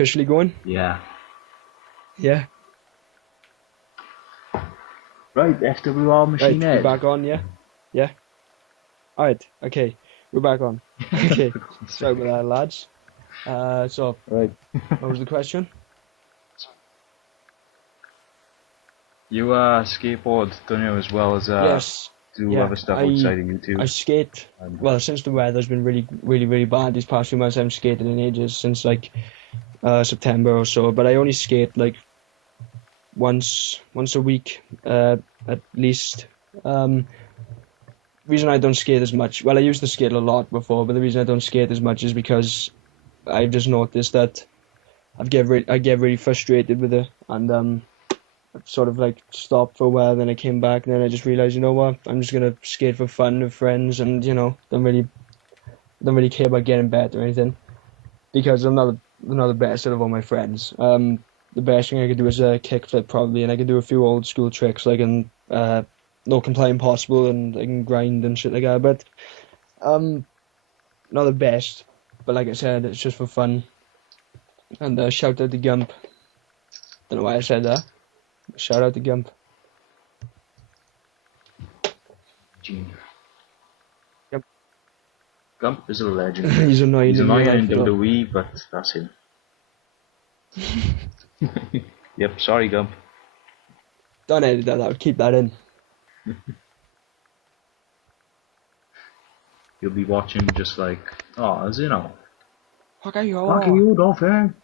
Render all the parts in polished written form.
officially going? Yeah. Yeah. Right, FWR Right, MACHINEHEAD. we're back on, yeah? Yeah? Alright, okay. We're back on. Okay. Sorry about that, lads. So, Right. what was the question? You skateboard, don't you, as well as Yes. do Yeah, other stuff outside of YouTube? I skate. Well, since the weather's been really bad these past few months, I haven't skated in ages, since like September or so. But I only skate like once a week, at least. Reason I don't skate as much. Well, I used to skate a lot before, but the reason I don't skate as much is because I've just noticed that I get really frustrated with it, and I've sort of like stopped for a while. Then I came back, and then I just realized, you know what? I'm just gonna skate for fun with friends, and don't really care about getting better or anything, because I'm not the best out of all my friends. The best thing I could do is a kickflip probably, and I can do a few old school tricks like no comply impossible, and I can grind and shit like that. But not the best. But like I said, it's just for fun. And shout out to Gump. Don't know why I said that. Shout out to Gump. Junior. Gump. Gump is a legend. He's annoying He's in real annoying in life, though. WWE, but that's him. Yep, sorry Gump. Don't edit that out. Keep that in. You'll be watching just like, oh, as you know. Fuck are Fuck you? you, Dolphin!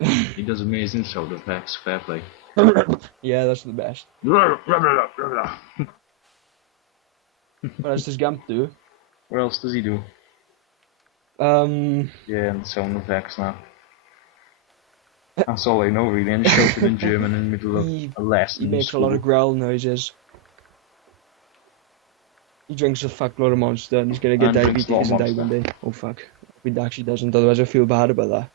He does amazing sound effects, fair play. Yeah, that's the best. What What else does Gump do? else does he do? Yeah, and sound effects now. That's all I know really, and shouting in German in the middle of a lesson He in makes school. a lot of growl noises. He drinks a fuckload of Monster, and he's gonna get And drinks a lot diabetes of and die Monster. one day. Oh fuck. He actually doesn't, otherwise I feel bad about that.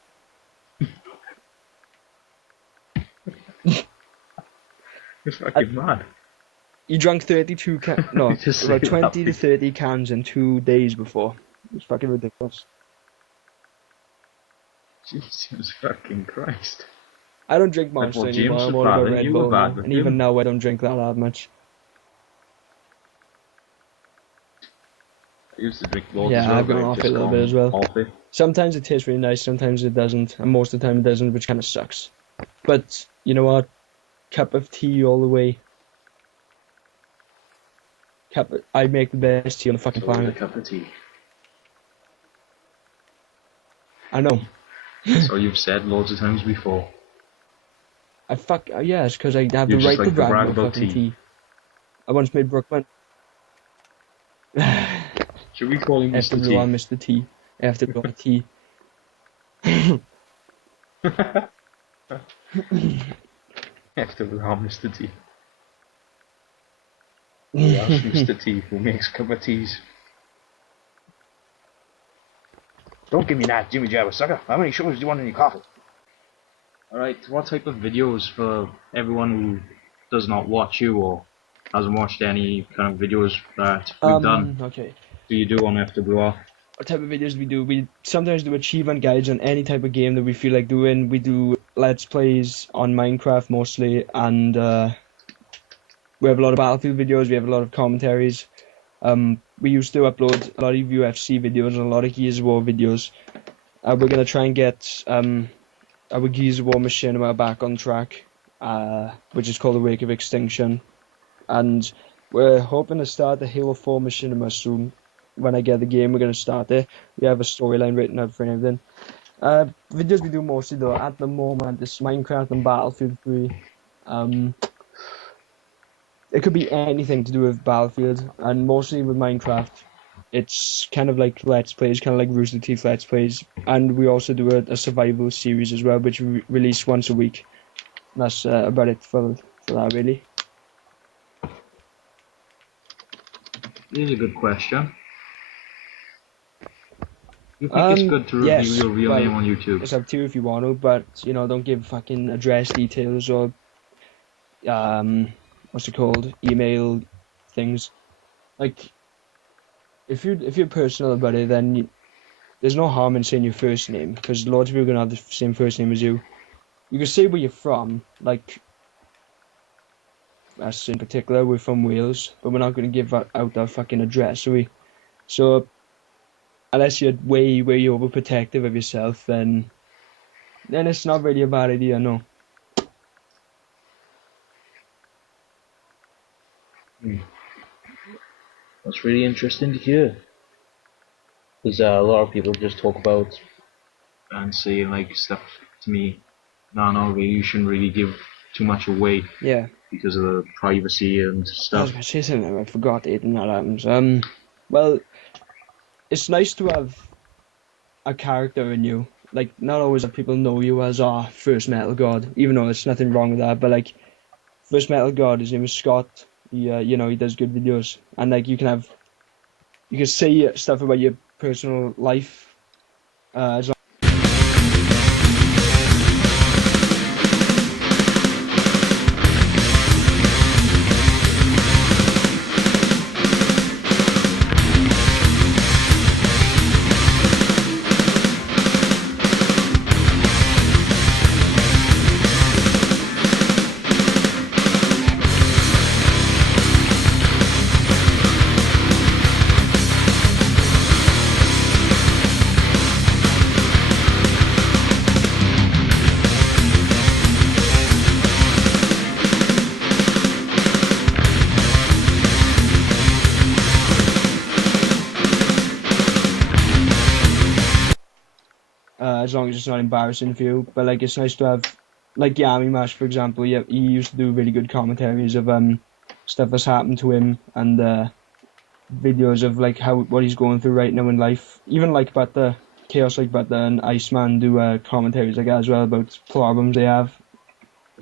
You're fucking mad. He drank 32 no, Just about say 20 to that. 30 cans in 2 days before. It's fucking ridiculous. Jesus fucking Christ. I don't drink I Monster thought anymore, James I'm was all bad about and Red you were Bull bad now. with And even him. now I don't drink that much. I used to drink loads Yeah, as well, I've but gone I've off it just a little gone bit as well. off it. Sometimes it tastes really nice, sometimes it doesn't, and most of the time it doesn't, which kind of sucks. But, you know what? Cup of tea all the way. I make the best tea on the fucking So with a planet. cup of tea. I know. So you've said loads of times before. Yeah, it's because I have You the just right like to to brag brag about about fucking tea. tea. I once made Brookman. Should we call him Mr. T? FWR Mr. T. FWR T. FWR Mr. T. Oh, that's Mr. T who makes cup of teas. Don't give me that, Jimmy Jabber sucker. How many sugars do you want in your coffee? Alright, what type of videos for everyone who does not watch you or hasn't watched any kind of videos that we've done Okay. do you do on FWR? What type of videos do we do? We sometimes do achievement guides on any type of game that we feel like doing. We do Let's Plays on Minecraft mostly, and we have a lot of Battlefield videos, we have a lot of commentaries. We used to upload a lot of UFC videos and a lot of Gears of War videos. We're going to try and get our Gears of War machinima back on track, which is called The Wake of Extinction. And we're hoping to start the Halo 4 machinima soon. When I get the game, we're going to start it. We have a storyline written out for everything. Videos we do mostly though, at the moment, is Minecraft and Battlefield 3. It could be anything to do with Battlefield, and mostly with Minecraft. It's kind of like Let's Plays, kind of like Rooster Teeth Let's Plays. And we also do a survival series as well, which we release once a week. And that's about it for that, really. This is a good question. You think it's good to reveal yes, your real name on YouTube? It's up to you if you want to, but don't give fucking address details or what's it called, email things. Like if you're personal about it, then there's no harm in saying your first name, because loads of people are gonna have the same first name as you. You can say where you're from, like us in particular, we're from Wales, but we're not gonna give out our fucking address, so so unless you're way overprotective of yourself, then it's not really a bad idea, no. That's really interesting to hear. Because a lot of people just talk about and say like stuff to me. No, you shouldn't really give too much away. Yeah. Because of the privacy and I stuff. was gonna say something, I forgot it, and that happens. Well, it's nice to have a character in you. Like, not always that people know you as our first metal god, even though there's nothing wrong with that. But like, first metal god, his name is Scott. He, he does good videos, and like you can say stuff about your personal life, as long as it's not embarrassing for you. But like, it's nice to have, like Yami Mash, for example. He used to do really good commentaries of stuff that's happened to him, and videos of like what he's going through right now in life. Even like about the Chaos like Butter and Iceman do commentaries like that as well about problems they have.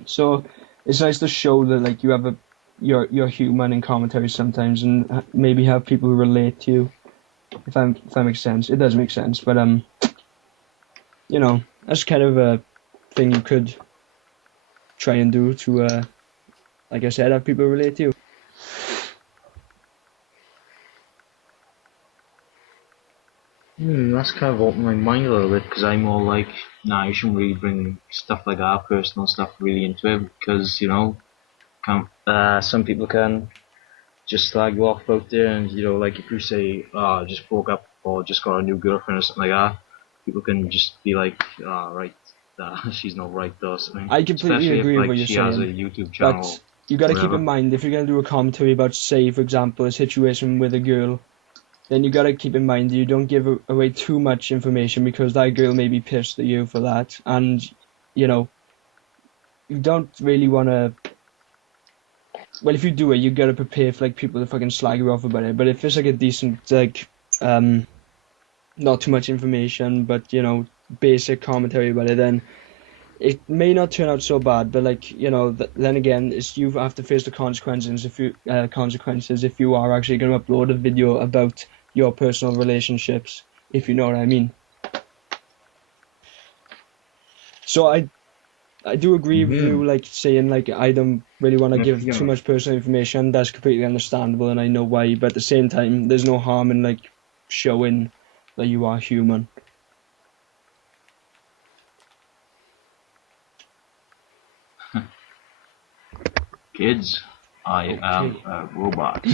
So it's nice to show that like you have you're human in commentary sometimes, and maybe have people who relate to you. If that makes sense. It does make sense, but that's kind of a thing you could try and do to, like I said, have people relate to you. That's kind of opened my mind a little bit, because I'm more like, nah, you shouldn't really bring stuff like our personal stuff really into it, because, some people can just slag you off out there, and, like if you say, I just broke up, or just got a new girlfriend or something like that, people can just be like, right, she's not right though, or something. I completely Especially agree if, with what you're she saying. has a YouTube channel. But you got to keep in mind, if you're going to do a commentary about, say, for example, a situation with a girl, then you got to keep in mind you don't give away too much information, because that girl may be pissed at you for that, and you don't really want to. Well, if you do it, you got to prepare for like people to fucking slag you off about it. But if it's like a decent, like, not too much information, but basic commentary about it, then it may not turn out so bad. But like, then again, you have to face the consequences if you are actually going to upload a video about your personal relationships, if you know what I mean. So I do agree with you, like saying like I don't really want to give too much personal information. That's completely understandable, and I know why. But at the same time, there's no harm in like showing that you are human. Kids, I am a robot.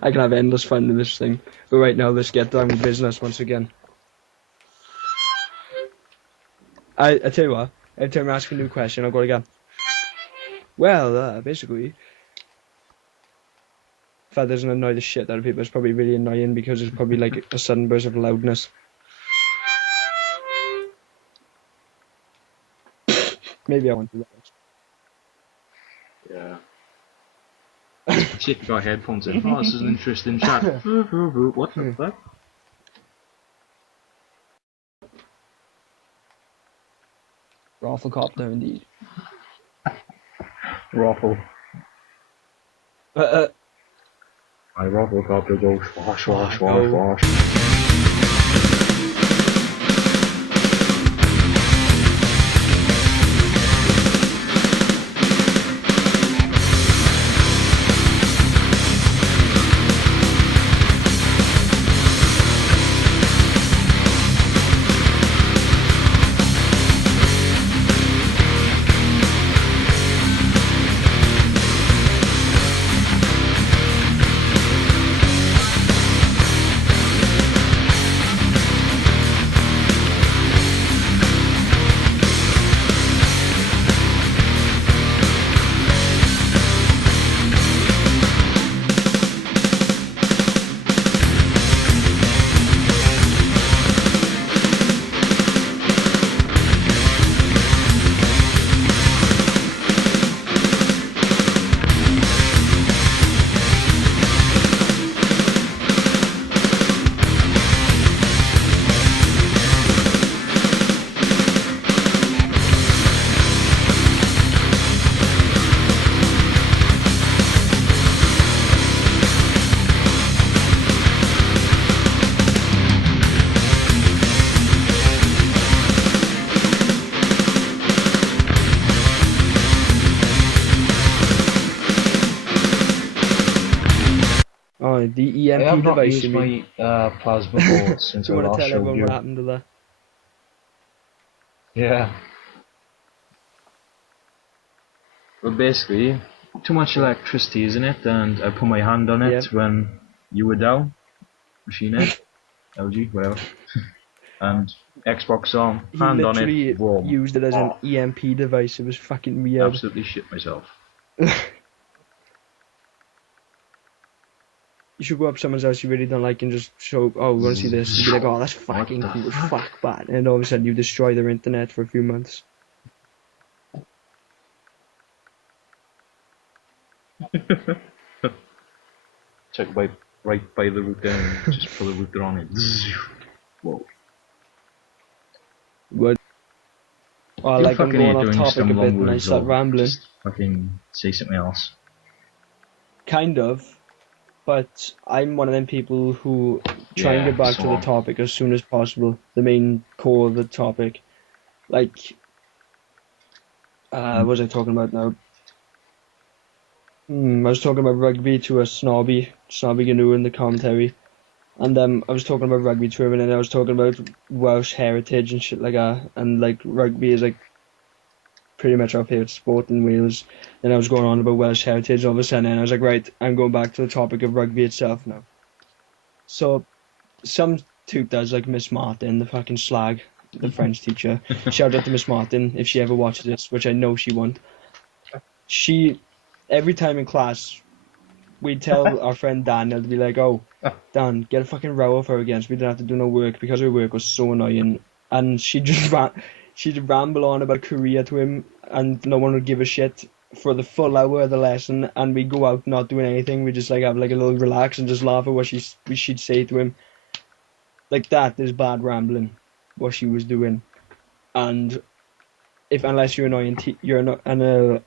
I can have endless fun with this thing. But right now, let's get down with business once again. I tell you what, every time I ask a new question, I'll go again. Well, basically, if that doesn't annoy the shit out of people, it's probably really annoying, because it's probably like a sudden burst of loudness. Maybe I want to do that. Yeah. Shit, got headphones in. Oh, this is an interesting chat. What the fuck? Rafflecopter, indeed. Raffle. My rafflecopter goes swash, swash, swash, swash. The I EMP have not device, used you mean? my plasma board since Do I you want to last tell showed everyone you. what happened to that? Yeah. But basically, too much electricity, isn't it? And I put my hand on it when you were down. MACHINEHEAD, LG, whatever. And Xbox on, He hand on it, literally warm. used it as an Off. EMP device. It was fucking weird. Absolutely shit myself. You should go up to someone's house you really don't like and just show, oh, we want to see this. You'd be like, oh, that's fucking cool as fuck, bad. And all of a sudden you destroy their internet for a few months. Check right by the router and just put the router on it. Whoa. What? Oh, If you're like I'm fucking going off doing topic a stumbling bit and I words, start or rambling. just fucking say something else. Kind of. But I'm one of them people who try and Yeah, get back so to the on. topic as soon as possible. The main core of the topic. Like, what was I talking about now? I was talking about rugby to a snobby Gnu in the commentary. And I was talking about rugby to him, and then I was talking about Welsh heritage and shit like that. And like rugby is like pretty much our favourite sport in Wales. Then I was going on about Welsh heritage all of a sudden, and I was like, right, I'm going back to the topic of rugby itself now. So some tutors like Miss Martin, the fucking slag, the French teacher. Shout out to Miss Martin if she ever watches this, which I know she won't. She, every time in class, we'd tell our friend Daniel to be like, oh, Dan, get a fucking row of her again so we don't have to do no work because her work was so annoying. And she'd ramble on about Korea to him and no one would give a shit for the full hour of the lesson, and we'd go out not doing anything. We just like have like a little relax and just laugh at what she'd say to him. Like that is bad rambling, what she was doing. And unless you're annoying,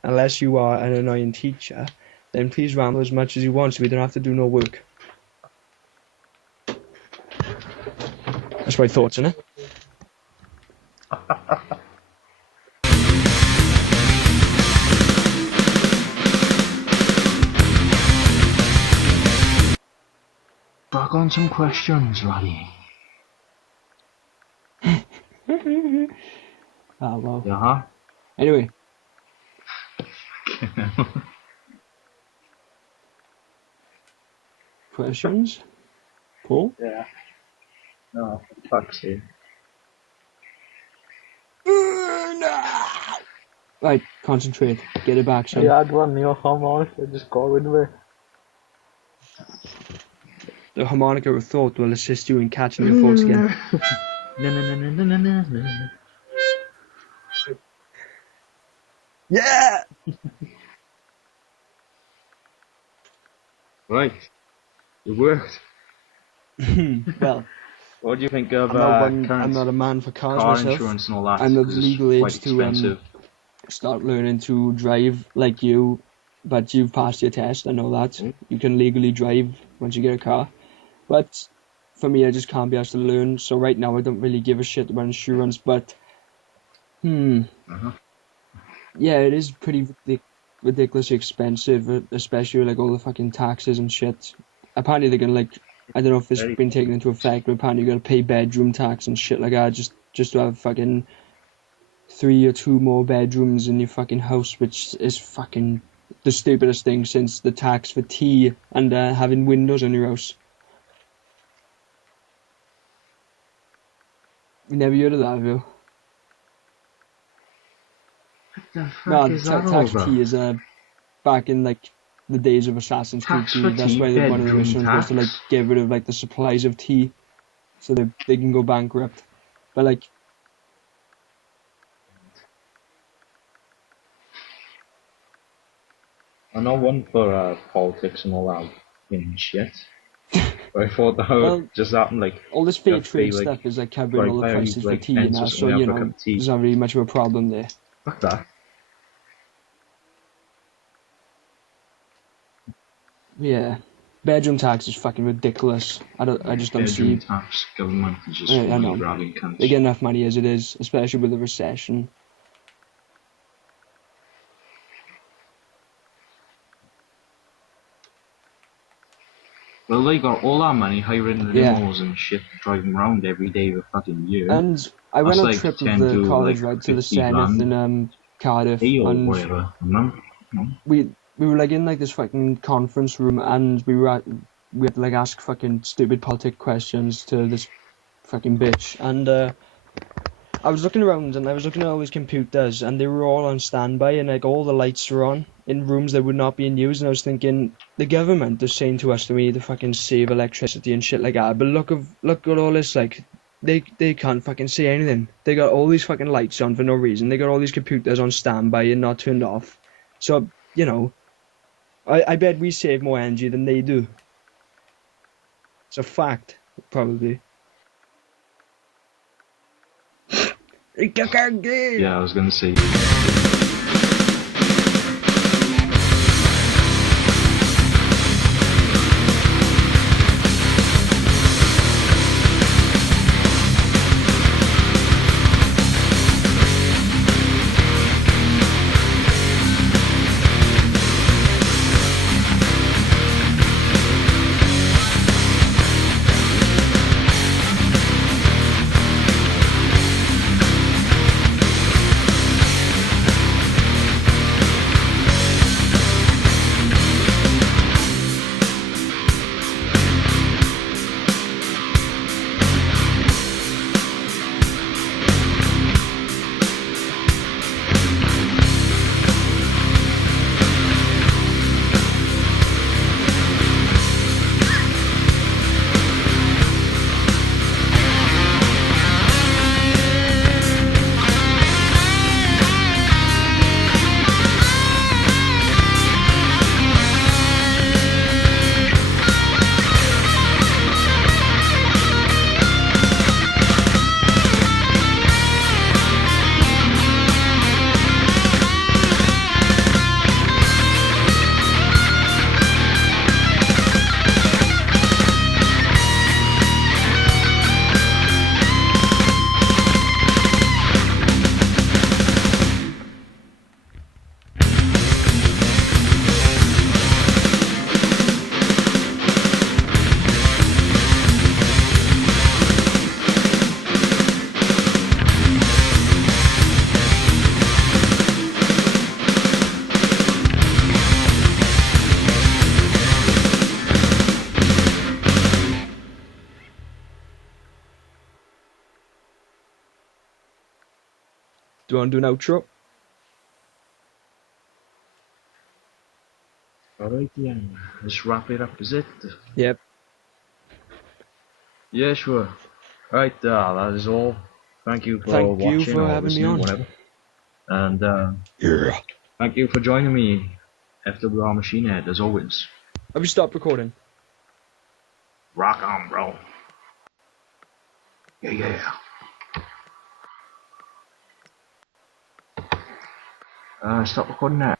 unless you are an annoying teacher, then please ramble as much as you want so we don't have to do no work. That's my thoughts on it. Back on some questions, laddie. Oh, wow. Yeah. Anyway. Questions? Paul? Yeah. No, fuck's sake. Right, concentrate. Get it back, son. I had one near harmonica, just got rid of it. The harmonica of thought will assist you in catching your thoughts again. Yeah! Right. It worked. Well, What do you think of I'm current not a man for cars car myself. insurance and all that? I'm not 'Cause it's legal quite age to expensive. start learning to drive like you, but you've passed your test, I know that. You can legally drive once you get a car. But for me, I just can't be asked to learn, so right now I don't really give a shit about insurance, but yeah, it is pretty ridiculously expensive, especially like all the fucking taxes and shit. Apparently they're gonna like, I don't know if it's been taken into effect, but apparently you're gonna pay bedroom tax and shit like that just to have fucking 3 or 2 more bedrooms in your fucking house, which is fucking the stupidest thing since the tax for tea and having windows on your house. You never heard of that, have you? The fuck No, is that all tax for about? tea is back in like the days of Assassin's Creed Tax 2. for That's tea, why one of the bedroom missions was to like tax? get rid of like the supplies of tea, so they can go bankrupt. But like, I know one for politics and all that fucking shit. But I thought that would well, just happen like all this you fair have to pay trade like stuff is like covering all the prices for like tea pence now, or so something you for a cup know of tea. there's not really much of a problem there. Fuck that. Yeah, bedroom tax is fucking ridiculous. I just don't Bedroom see. tax, government is just I money know grabbing cunts. they get enough money as it is, especially with the recession. Well, they got all our money hiring the Yeah. limos and shit, driving around every day of a fucking year. And I went That's on a like trip with 10 the to college, like right, to the 50 Zenith grand in Cardiff, a year or and whatever. No? we were like in like this fucking conference room, and we had to like ask fucking stupid politic questions to this fucking bitch, and I was looking around and I was looking at all these computers, and they were all on standby, and like all the lights were on in rooms that were not being used, and I was thinking the government is saying to us that we need to fucking save electricity and shit like that, but look at all this, like they can't fucking see anything. They got all these fucking lights on for no reason. They got all these computers on standby and not turned off. So, you know, I bet we save more energy than they do. It's a fact, probably. Yeah, I was gonna say. Do you want to do an outro? Alright, yeah. Let's wrap it up, is it? Yep. Yeah, sure. Right, that is all. Thank you for Thank you watching for or having me listening, on. whatever. And Yeah. thank you for joining me, FWR MACHINEHEAD, as always. Have you stopped recording? Rock on, bro. Yeah. Stop recording now.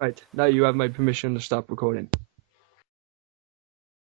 Right, now you have my permission to stop recording.